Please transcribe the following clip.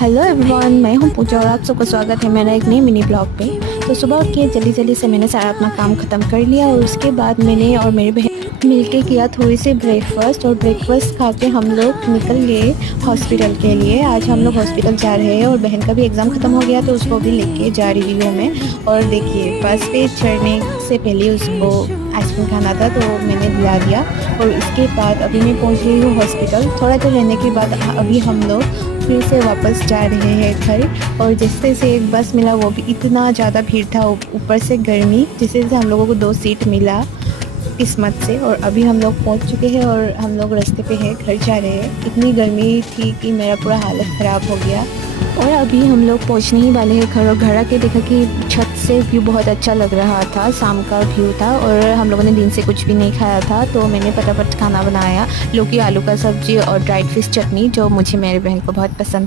Hello everyone, मैं हूं पूजा और आप सबका स्वागत है मेरा एक नए मिनी ब्लॉग पे। तो सुबह उठ के जल्दी जल्दी से मैंने सारा अपना काम ख़त्म कर लिया और उसके बाद मैंने और मेरी बहन मिलके किया थोड़ी सी ब्रेकफास्ट। और ब्रेकफास्ट खा के हम लोग निकल गए हॉस्पिटल के लिए। आज हम लोग हॉस्पिटल जा रहे हैं और बहन का भी एग्ज़ाम ख़त्म हो गया तो उसको भी लेके जा रही हूँ मैं। और देखिए, बस पे चढ़ने से पहले उसको आइसक्रीम खाना था तो मैंने दिला दिया। और इसके बाद अभी मैं पहुँच रही हूँ हॉस्पिटल। थोड़ा देर रहने के बाद अभी हम लोग फिर से वापस जा रहे हैं घर। और जैसे से एक बस मिला, वो भी इतना ज़्यादा भीड़ था, ऊपर से गर्मी, जिससे से हम लोगों को 2 सीट मिला किस्मत से। और अभी हम लोग पहुंच चुके हैं और हम लोग रास्ते पे हैं, घर जा रहे हैं। इतनी गर्मी थी कि मेरा पूरा हालत ख़राब हो गया। और अभी हम लोग पहुंचने ही वाले हैं घर। और घर आके देखा कि छत से व्यू बहुत अच्छा लग रहा था, शाम का व्यू था। और हम लोगों ने दिन से कुछ भी नहीं खाया था तो मैंने फटाफट खाना बनाया, लौकी आलू का सब्जी और ड्राइड फिश चटनी, जो मुझे मेरे बहन को बहुत पसंद है।